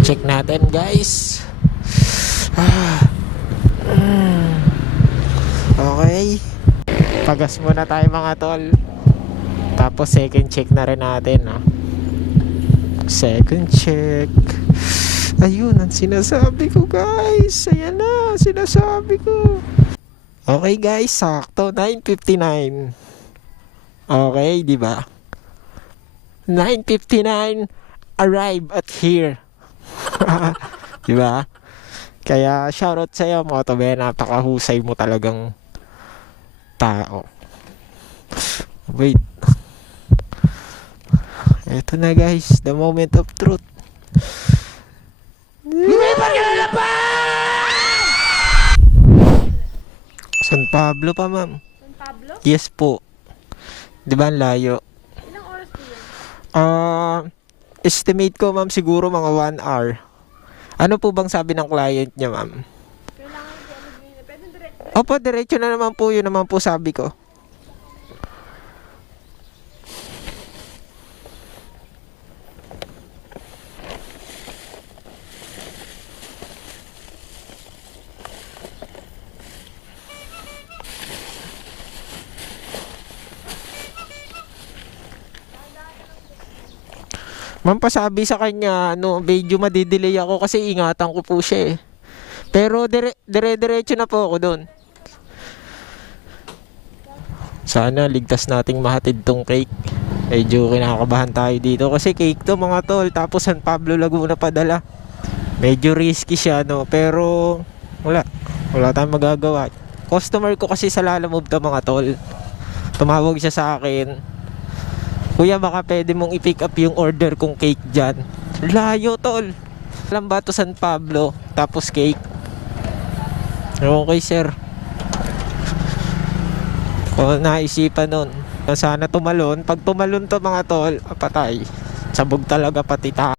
Check natin guys. Ah. Mm. Okay. Pagas muna tayo mga tol. Tapos second check na rin natin. No? Second check. Ayun, ang sinasabi ko guys. Ayan na, sinasabi ko. Okay guys, sakto. 9.59. Okay, di ba? 9.59, arrive at here. di ba? Kaya shoutout sa iyo, Motobe. Napakahusay mo talagang tao. Wait. Ito na guys, the moment of truth. San Pablo pa, ma'am. San Pablo? Yes po. Di ba layo? Ilang oras po yan? Ah, estimate ko ma'am siguro mga 1 hour. Ano po bang sabi ng client niya ma'am? Kailangan ano. Opo, diretso na naman po yun naman po sabi ko. Ma'am, pasabi sa kanya, no, medyo madidelay ako kasi ingatan ko po siya eh. Pero dire, dire-diretso na po ako doon. Sana ligtas nating mahatid tong cake. Medyo kinakabahan tayo dito kasi cake to mga tol. Tapos San Pablo Laguna padala. Medyo risky siya no. Pero wala. Wala tayong magagawa. Customer ko kasi sa Lalamove to mga tol. Tumawag siya sa akin. Kuya baka pwede mong i-pick up yung order kong cake dyan. Layo tol. Alam ba to San Pablo? Tapos cake. Okay sir. O naisipan nun. na Sana tumalon. Pag tumalon to mga tol, patay. Sabog talaga pati ta.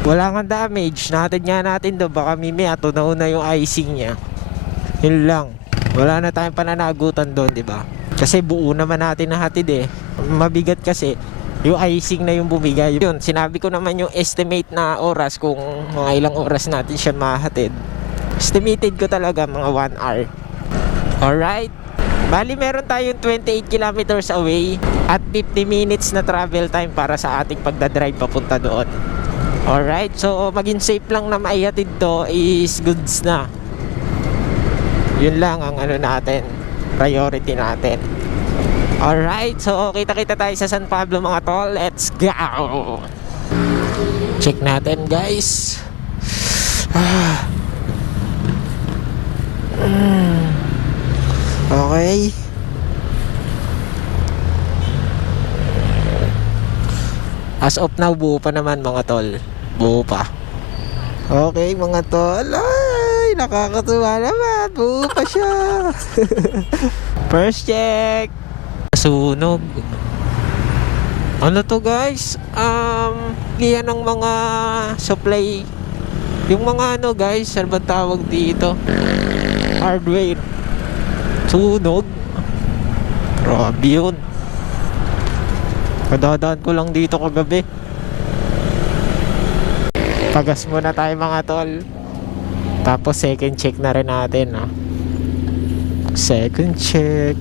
Wala nga damage. Natin nga natin do. Baka mimi ato na una yung icing niya. Yun lang. Wala na tayong pananagutan doon, di ba? Kasi buo naman natin na hatid eh. Mabigat kasi. Yung icing na yung bumigay. Yun, sinabi ko naman yung estimate na oras kung mga ilang oras natin siya mahatid. Estimated ko talaga mga 1 hour. Alright. Bali meron tayong 28 kilometers away at 50 minutes na travel time para sa ating pagdadrive papunta doon. Alright, so maging safe lang na maihatid to is goods na. Yun lang ang ano natin, priority natin. Alright, so kita-kita tayo sa San Pablo mga tol. Let's go! Check natin guys. Ah. Okay. As of now, buo pa naman mga tol. Buo pa. Okay mga tol. Nakakatuwa naman. Buo pa siya. First check. Sunog. Ano to guys? Um, iyan ng mga supply. Yung mga ano guys, ano ba tawag dito? Hardware. Sunog. Grabe yun. Kadadaan ko lang dito kagabi. Pagas muna tayo mga tol. Tapos second check na rin natin. Ah. Second check.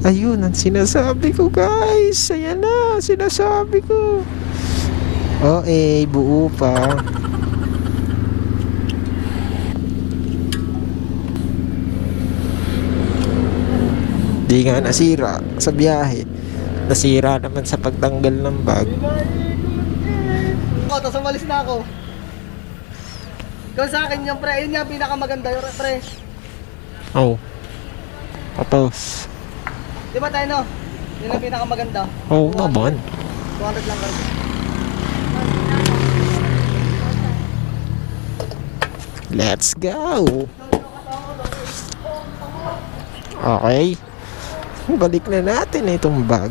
Ayun, ang sinasabi ko guys. Ayan na, sinasabi ko. O eh, buo pa. Di nga nasira sa biyahe. Nasira naman sa pagtanggal ng bag. ako, tapos umalis na ako. Ikaw sa akin yung pre, yun yung pinakamaganda yung pre. Oh. Tapos. Di ba tayo no? Yun ang pinakamaganda. Oo oh, naman. 200 lang kayo. Let's go. Okay. Balik na natin itong bag.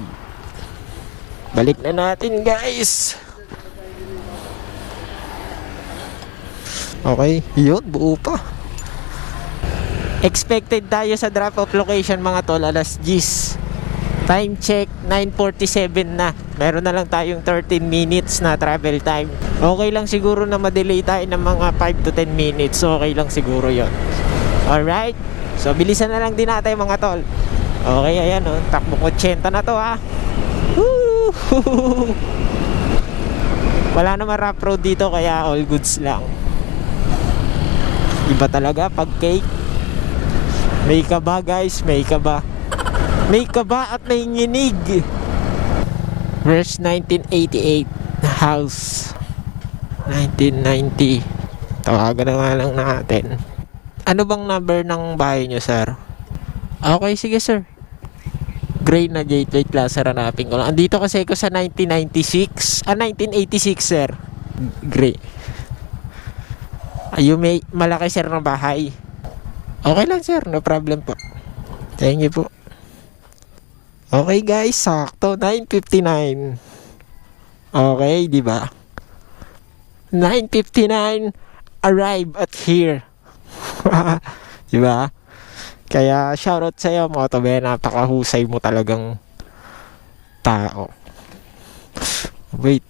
Balik na natin guys. Okay, yun, buo pa. Expected tayo sa drop off location mga tol, alas 10. Time check, 9.47 na. Meron na lang tayong 13 minutes na travel time. Okay lang siguro na madelay tayo ng mga 5 to 10 minutes. Okay lang siguro yon. Alright? So, bilisan na lang din natin mga tol. Okay, ayan o. Takbo 80 na to ha. Woo! Wala naman rough road dito kaya all goods lang. Iba talaga pag cake. May kaba guys, may kaba. May kaba at may nginig. Verse 1988 House. 1990 Tawagan na nga lang natin. Ano bang number ng bahay nyo sir? Okay sige sir. Gray na gate. Wait lang sir. Hanapin ko lang. Andito kasi ako sa 1996 Ah 1986 sir. Gray Ayun may malaki sir ng bahay Okay lang sir no problem po Thank you po Okay guys, sakto 9:59. Okay, di ba? 9:59 arrive at here. di ba? Kaya shoutout sa iyo, Motobe, napakahusay mo talagang tao. Wait.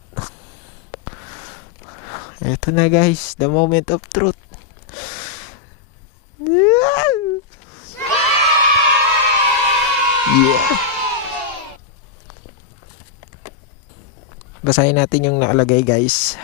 Ito na guys, the moment of truth. Yeah. Basahin natin yung nakalagay guys.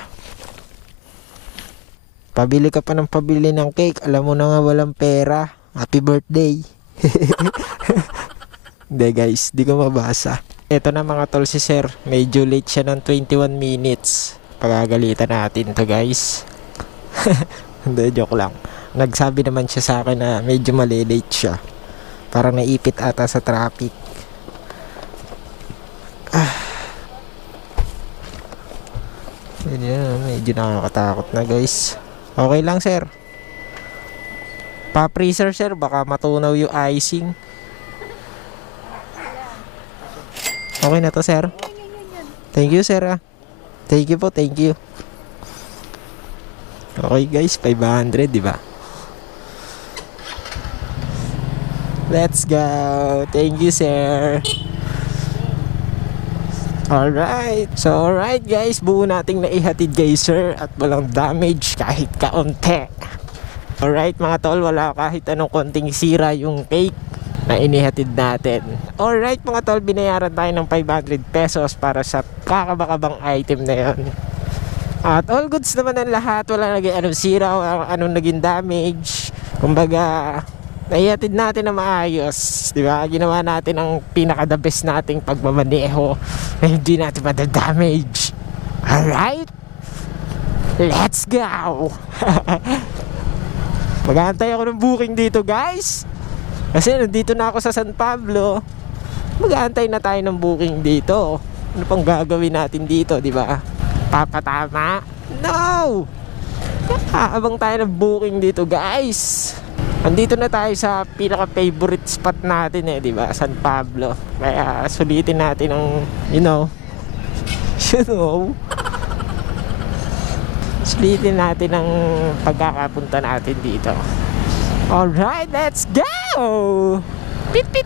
Pabili ka pa ng pabili ng cake. Alam mo na nga walang pera. Happy birthday. Hindi guys, di ko mabasa. Ito na mga tol si sir. Medyo late siya ng 21 minutes. Pagagalitan natin to guys. Hindi, joke lang. Nagsabi naman siya sa akin na medyo malilate siya. Parang naipit ata sa traffic. Yun yun, medyo nakakatakot na guys. Okay lang sir. Pa-freezer sir, baka matunaw yung icing. Okay na to sir. Thank you sir ah. Thank you po, thank you. Okay guys, 500 di ba? Let's go. Thank you sir. Alright. So, alright guys. Buo nating naihatid kay sir at walang damage kahit kaunti. Alright mga tol, wala kahit anong konting sira yung cake na inihatid natin. Alright mga tol, binayaran tayo ng 500 pesos para sa kakabakabang item na yon. At all goods naman ang lahat. Wala naging anong sira o anong naging damage. Kumbaga, naihatid natin na maayos. Di ba? Ginawa natin ang pinaka-the best nating pagmamaneho na hindi natin madadamage. Alright? Let's go! Mag-aantay ako ng booking dito guys. Kasi nandito na ako sa San Pablo. Mag-aantay na tayo ng booking dito. Ano pang gagawin natin dito, di ba? Papatama? No! Kaabang tayo ng booking dito guys. Andito na tayo sa pinaka-favorite spot natin eh, di ba? San Pablo. Kaya sulitin natin ang, you know, you know, sulitin natin ang pagkakapunta natin dito. Alright, let's go! Pit, pit,